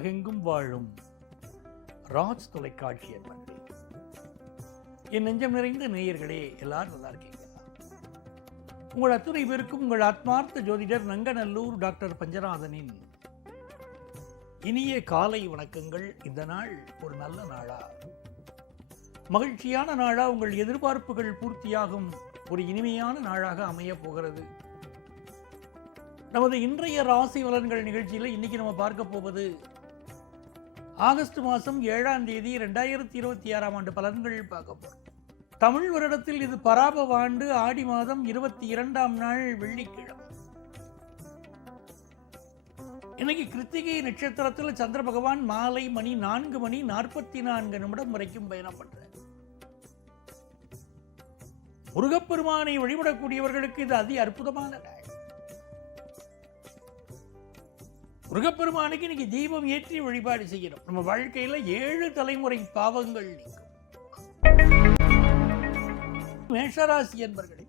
உலகெங்கும் வாழும் ராஜ் தொலைக்காட்சி என்பர்களே, என் நெஞ்சம் நிறைந்த நேயர்களே, எல்லாரும் நல்லா இருக்கீங்களா? உங்கள் அத்துணை பேருக்கும் உங்கள் ஆத்மார்த்த ஜோதிடர் நங்கநல்லூர் டாக்டர் பஞ்சநாதனின் இனிய காலை வணக்கங்கள். இந்த நாள் ஒரு நல்ல நாளா, மகிழ்ச்சியான நாளா, உங்கள் எதிர்பார்ப்புகள் பூர்த்தியாகும் ஒரு இனிமையான நாளாக அமையப் போகிறது. நமது இன்றைய ராசி பலன்கள் நிகழ்ச்சியில் இன்னைக்கு நம்ம பார்க்க போவது ஆகஸ்ட் மாதம் 7ஆம் தேதி 2026ஆம் ஆண்டு பலன்கள் பார்க்க போறோம். தமிழ் வருடத்தில் இது பராபவ ஆண்டு ஆடி மாதம் 22ஆம் நாள் வெள்ளிக்கிழமை. இன்னைக்கு கிருத்திகை நட்சத்திரத்தில் சந்திர பகவான் மாலை மணி 4:44 வரைக்கும் பயணம் பண்றார். முருகப்பெருமானை வழிபடக்கூடியவர்களுக்கு இது அதி அற்புதமான நாள். முருகப்பெருமானுக்கு இன்னைக்கு தீபம் ஏற்றி வழிபாடு செய்யணும். நம்ம வாழ்க்கையில 7 தலைமுறை பாவங்கள் நீங்கும். மேஷராசி என்பர்களே,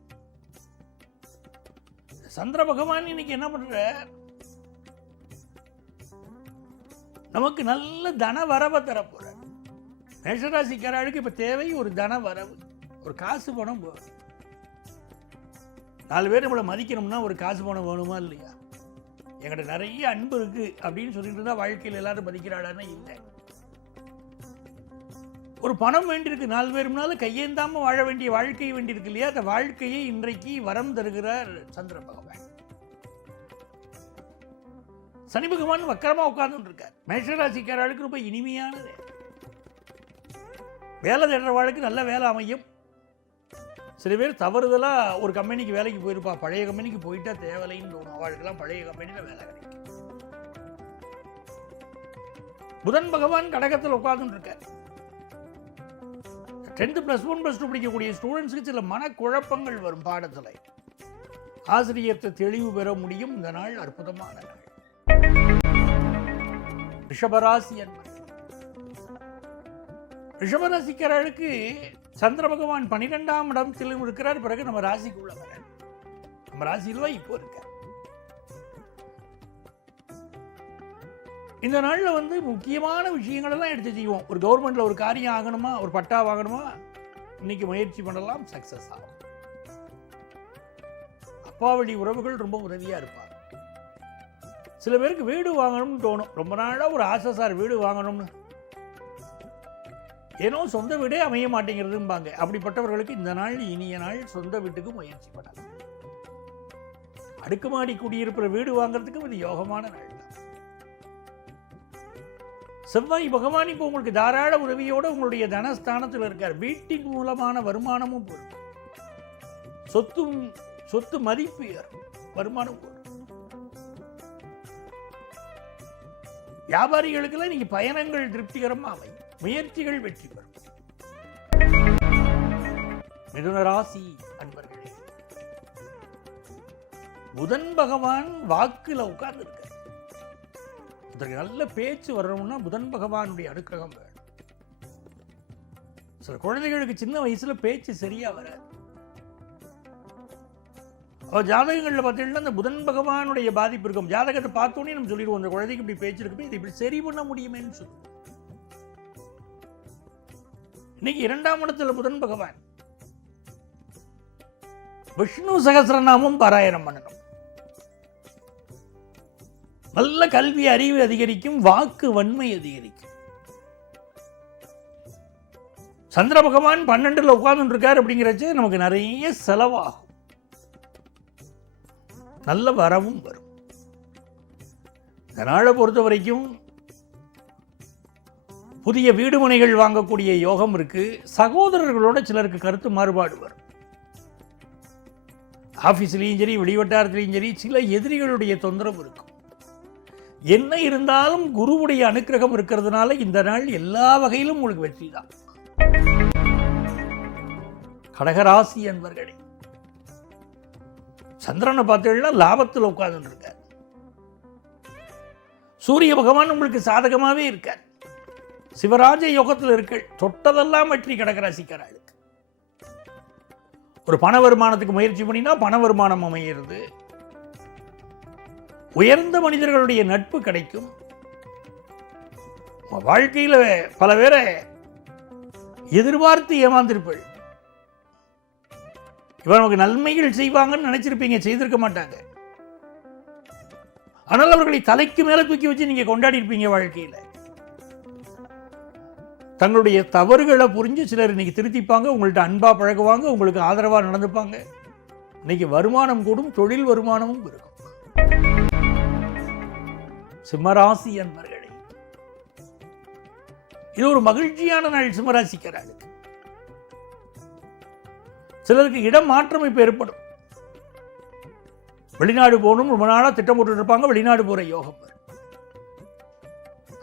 சந்திர பகவான் இன்னைக்கு என்ன பண்ற, நமக்கு நல்ல தன வரவை தரப்போற. மேஷராசிக்காரர்களுக்கு இப்ப தேவை ஒரு தன வரவு, ஒரு காசு பணம் போகும். 4 பேர் நம்மளை மதிக்கணும்னா ஒரு காசு பணம் வேணுமா இல்லையா? என்கிட்ட நிறைய அன்பு இருக்கு அப்படின்னு சொல்லிட்டு இருந்தா வாழ்க்கையில் எல்லாரும் மதிக்கிறாடான்னு இல்லை. ஒரு பணம் வேண்டியிருக்கு, 4 பேர் முன்னாலும் கையேந்தாம வாழ வேண்டிய வாழ்க்கை வேண்டியிருக்கு இல்லையா? அந்த வாழ்க்கையை இன்றைக்கு வரம் தருகிறார் சந்திர பகவான். சனி பகவான் வக்கரமா உட்கார்ந்து இருக்கார். மேஷராசிக்காரர்களுக்கு ரொம்ப இனிமையானது. வேலை தேடுறவாளுக்கு நல்ல வேலை அமையும். சில பேர் தவறுதலாக ஒரு கம்பெனிக்கு வேலைக்கு போயிருப்பா, பழைய கம்பெனிக்கு போயிட்டா தேவையில்லைன்னு தோணும். அவளுக்கெல்லாம் பழைய கம்பெனியில் வேலை கிடைக்கும். புதன் பகவான் கடகத்தில் உட்கார்ந்து இருக்கார். 10th +1 +2 படிக்கக்கூடிய ஸ்டூடெண்ட்ஸுக்கு சில மனக்குழப்பங்கள் வரும். பாடத்தில் ஆசிரியர்கிட்ட தெளிவு பெற முடியும். இந்த நாள் அற்புதமான நாள். ரிஷபராசி என்பது, ரிஷபராசிக்காரர்களுக்கு சந்திர பகவான் 12ஆம் இடத்தில் இருக்கிறார். பிறகு நம்ம ராசிக்குள்ள வர, நம்ம ராசியில இப்போ இருக்க. இந்த நாள்ல முக்கியமான விஷயங்கள் எல்லாம் எடுத்து செய்வோம். ஒரு கவர்மெண்ட்ல ஒரு காரியம் ஆகணுமா, ஒரு பட்டா வாங்கணுமா, இன்னைக்கு முயற்சி பண்ணலாம், சக்சஸ் ஆகும். அப்பா வழி உறவுகள் ரொம்ப உதவியா இருப்பாங்க. சில பேருக்கு வீடு வாங்கணும்னு தோணும். ரொம்ப நாளா ஒரு ஆசை, சார் வீடு வாங்கணும்னு, ஏனோ சொந்த வீடே அமைய மாட்டேங்கிறதும்பாங்க. அப்படிப்பட்டவர்களுக்கு இந்த நாள் இனிய நாள். சொந்த வீட்டுக்கு முயற்சி பண்ணலாம். அடுக்குமாடி குடியிருப்புற வீடு வாங்குறதுக்கு இது யோகமான நாள் தான். செவ்வாய் பகவான் இப்போ உங்களுக்கு தாராள உதவியோட உங்களுடைய தனஸ்தானத்தில் இருக்கார். வீட்டின் மூலமான வருமானமும் போகும். சொத்து மதிப்பு வருமானம் போகும். வியாபாரிகளுக்கெல்லாம் நீங்க பயணங்கள் திருப்திகரமாக அமையும். முயற்சிகள் வெற்றி பெறும். மிதுன ராசி அன்பர்களே, புதன் பகவான் வாக்குல உட்கார்ந்து இருக்க. அதற்கு நல்ல பேச்சு வரணும்னா புதன் பகவானுடைய அனுக்கிரகம் வேணும். சில குழந்தைகளுக்கு சின்ன வயசுல பேச்சு சரியா வராது. ஜாதகங்களில் பார்த்தீங்கன்னா அந்த புதன் பகவானுடைய பாதிப்பு இருக்கும். ஜாதகத்தை பார்த்தோன்னே நம்ம சொல்லிடுவோம், அந்த குழந்தைக்கு இப்படி பேச்சு இருக்கு, இதை இப்படி சரி பண்ண முடியுமேன்னு சொல்லுவோம். இன்னைக்கு 2ஆம் இடத்துல புதன் பகவான். விஷ்ணு சகஸ்ரநாமம் பாராயணம் பண்ணணும். நல்ல கல்வி அறிவு அதிகரிக்கும், வாக்கு வன்மை அதிகரிக்கும். சந்திர பகவான் 12ல் உட்கார்ந்து இருக்கார். அப்படிங்கிறச்சு நமக்கு நிறைய செலவாகும், நல்ல வரவும் வரும். இந்த நாளை பொறுத்த வரைக்கும் புதிய வீடு மனைகள் வாங்கக்கூடிய யோகம் இருக்கு. சகோதரர்களோட சிலருக்கு கருத்து மாறுபாடு வரும். ஆபீஸ்லயும் சரி, வெளிவட்டாரத்திலையும் சரி, சில எதிரிகளுடைய தொந்தரவு இருக்கும். என்ன இருந்தாலும் குருவுடைய அனுக்கிரகம் இருக்கிறதுனால இந்த நாள் எல்லா வகையிலும் உங்களுக்கு வெற்றி தான். கடகராசி என்பர்களே, சந்திரனை பார்த்தீங்கன்னா லாபத்தில் உட்கார்ந்து இருக்கார். சூரிய பகவான் உங்களுக்கு சாதகமாகவே இருக்கார். சிவராஜ யோகத்தில் இருக்க, தொட்டதெல்லாம் வெற்றி. கடகராசிக்காரர்களுக்கு ஒரு பண வருமானத்துக்கு முயற்சி பண்ணினா பண வருமானம் அமைகிறது. உயர்ந்த மனிதர்களுடைய நட்பு கிடைக்கும். வாழ்க்கையில் பல பேரை எதிர்பார்த்து ஏமாந்திருப்பீள். இவன் நமக்கு நன்மைகள் செய்வாங்கன்னு நினைச்சிருப்பீங்க, செய்திருக்க மாட்டாங்க. ஆனால் அவர்களை தலைக்கு மேல தூக்கி வச்சு நீங்க கொண்டாடி இருப்பீங்க. வாழ்க்கையில் தங்களுடைய தவறுகளை புரிஞ்சு சிலர் இன்னைக்கு திருத்திப்பாங்க, உங்கள்ட்ட அன்பா பழகுவாங்க, உங்களுக்கு ஆதரவா நடந்துப்பாங்க. இன்னைக்கு வருமானம் கூடும், தொழில் வருமானமும் இருக்கும். சிம்மராசி அன்பர்களே, இது ஒரு மகிழ்ச்சியான நாள் சிம்மராசிக்காரர்களுக்கு. சிலருக்கு இடம் மாற்றம் இப்ப ஏற்படும். வெளிநாடு போகணும் ரொம்ப நாளா திட்டம் போட்டு இருப்பாங்க, வெளிநாடு போற யோகம்.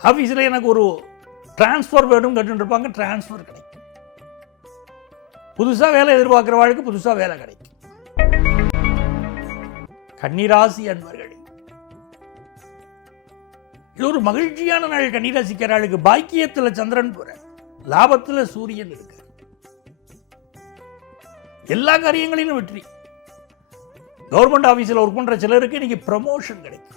ஆபீஸ்ல எனக்கு ஒரு டிரான்ஸ்பர் வேணும் கட்டு இருப்பாங்க, டிரான்ஸ்பர் கிடைக்கும். புதுசா வேலை எதிர்பார்க்கிற வாழ்க்கை புதுசா வேலை கிடைக்கும். கன்னிராசி அன்பர்களே, இது ஒரு மகிழ்ச்சியான நாள். கன்னிராசிக்காரர்களுக்கு பாக்கியத்தில் சந்திரன் போற, லாபத்தில் சூரியன் இருக்கு, எல்லா காரியங்களிலும் வெற்றி. கவர்மெண்ட் ஆபீஸில் ஒர்க் பண்ற சிலருக்கு இன்னைக்கு ப்ரமோஷன் கிடைக்கும்.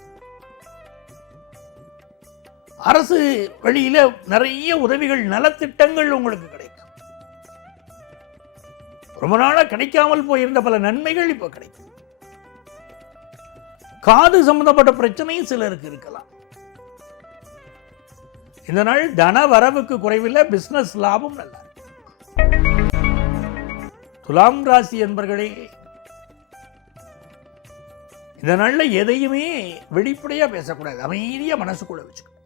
அரசு வழியில நிறைய உதவிகள், நலத்திட்டங்கள் உங்களுக்கு கிடைக்கும். ரொம்ப நாளா கிடைக்காமல் போயிருந்த பல நன்மைகள் இப்ப கிடைக்கும். காது சம்பந்தப்பட்ட பிரச்சனையும் சிலருக்கு இருக்கலாம். இந்த நாள் தன வரவுக்கு குறைவில்லை, பிசினஸ் லாபம் நல்லா. துலாம் ராசி என்பர்களே, இந்த நாள்ல எதையுமே வெளிப்படையா பேசக்கூடாது, அமைதியா மனசுக்குள்ள வச்சுக்கணும்.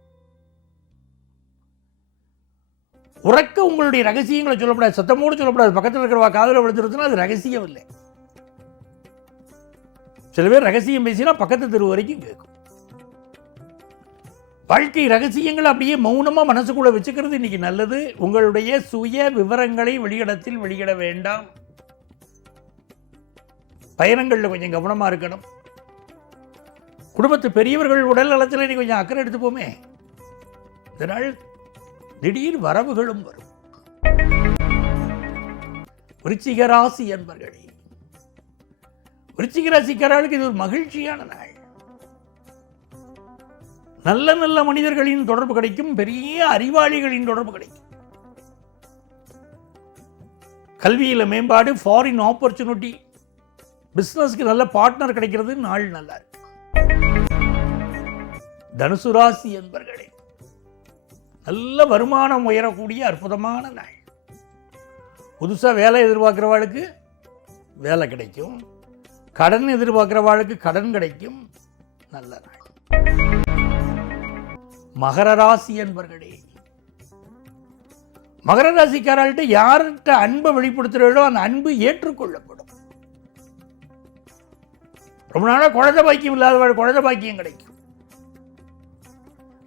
உறக்க உங்களுடைய ரகசியங்களை சொல்லக்கூடாது, சத்தமோடு சொல்லக்கூடாது. பக்கத்தில் இருக்கிறவா காதல விழுந்துருச்சுன்னா அது ரகசியம் இல்லை. சில பேர் ரகசியம் பேசினா பக்கத்து தெரு வரைக்கும் கேட்கும். வாழ்க்கை ரகசியங்களை அப்படியே மௌனமா மனசுக்குள்ள வச்சுக்கிறது இன்னைக்கு நல்லது. உங்களுடைய சுய விவரங்களை வெளியிடத்தில் வெளியிட வேண்டாம். பயணங்கள்ல கொஞ்சம் கவனமா இருக்கணும். குடும்பத்து பெரியவர்கள் உடல் நலத்தில் நீ கொஞ்சம் அக்கறை எடுத்துப்போமே. இதனால் திடீர் வரவுகளும் வரும். விருச்சிக ராசி என்பர்களே, விருச்சிக ராசிக்காரர்களுக்கு இது ஒரு மகிழ்ச்சியான நாள். நல்ல நல்ல மனிதர்களின் தொடர்பு கிடைக்கும், பெரிய அறிவாளிகளின் தொடர்பு கிடைக்கும். கல்வியில மேம்பாடு, ஃபாரின் ஆப்பர்ச்சுனிட்டி, பிசினஸ்க்கு நல்ல பார்ட்னர் கிடைக்கிறது. நாள் நல்லா இருக்கு. தனுசு ராசி என்பர்களே, நல்ல வருமானம் உயரக்கூடிய அற்புதமான நாள். புதுசா வேலை எதிர்பார்க்கிறவாளுக்கு வேலை கிடைக்கும், கடன் எதிர்பார்க்கிறவாளுக்கு கடன் கிடைக்கும். நல்ல நாள். மகர ராசி என்பர்களே, மகர ராசிக்காரர்கிட்ட யார்கிட்ட அன்பை வெளிப்படுத்துறோ அந்த அன்பு ஏற்றுக்கொள்ளப்படும். ரொம்ப நாளா குழந்தை பாக்கியம் இல்லாதவர்கள் குழந்தை பாக்கியம் கிடைக்கும்.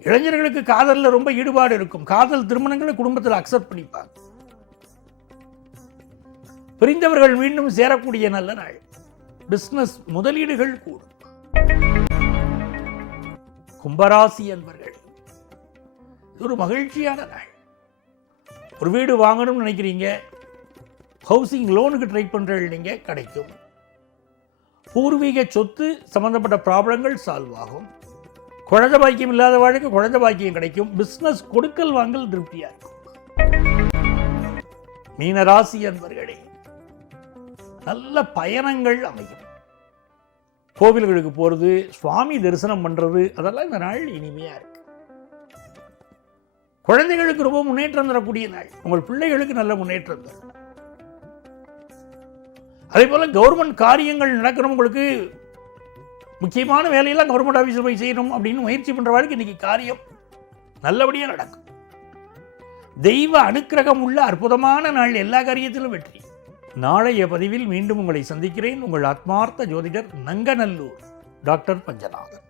இளைஞர்களுக்கு காதலில் ரொம்ப ஈடுபாடு இருக்கும். காதல் திருமணங்களை குடும்பத்தில் அக்செப்ட் பண்ணிப்பாங்க. பிரிந்தவர்கள் மீண்டும் சேரக்கூடிய நல்ல நாள். பிசினஸ் முதலீடுகள் கூடும். கும்பராசி என்பர்கள், இது ஒரு மகிழ்ச்சியான நாள். ஒரு வீடு வாங்கணும்னு நினைக்கிறீங்க, ஹவுசிங் லோனுக்கு ட்ரை பண்றீங்க, நீங்க கிடைக்கும். பூர்வீக சொத்து சம்பந்தப்பட்ட ப்ராப்ளங்கள் சால்வ் ஆகும். குழந்தை பாக்கியம் இல்லாத வாழ்க்கை குழந்தை பாக்கியம் கிடைக்கும். பிசினஸ் கொடுக்கல் வாங்கல் திருப்தியா இருக்கும். மீனராசி என்பர்களே, நல்ல பயணங்கள் அமையும். கோவில்களுக்கு போறது, சுவாமி தரிசனம் பண்றது, அதெல்லாம் இந்த நாள் இனிமையா இருக்கு. குழந்தைகளுக்கு ரொம்ப முன்னேற்றம் தரக்கூடிய நாள். உங்கள் பிள்ளைகளுக்கு நல்ல முன்னேற்றம் தரும். அதே போல கவர்மெண்ட் காரியங்கள் நடக்கணும். உங்களுக்கு முக்கியமான வேலையெல்லாம் கவர்மெண்ட் ஆஃபீஸில் போய் செய்யணும் அப்படின்னு முயற்சி பண்றவர்களுக்கு இன்னைக்கு காரியம் நல்லபடியாக நடக்கும். தெய்வ அனுக்கிரகம் உள்ள அற்புதமான நாள். எல்லா காரியத்திலும் வெற்றி. நாளைய பதிவில் மீண்டும் உங்களை சந்திக்கிறேன். உங்கள் ஆத்மார்த்த ஜோதிடர் நங்கநல்லூர் டாக்டர் பஞ்சநாதன்.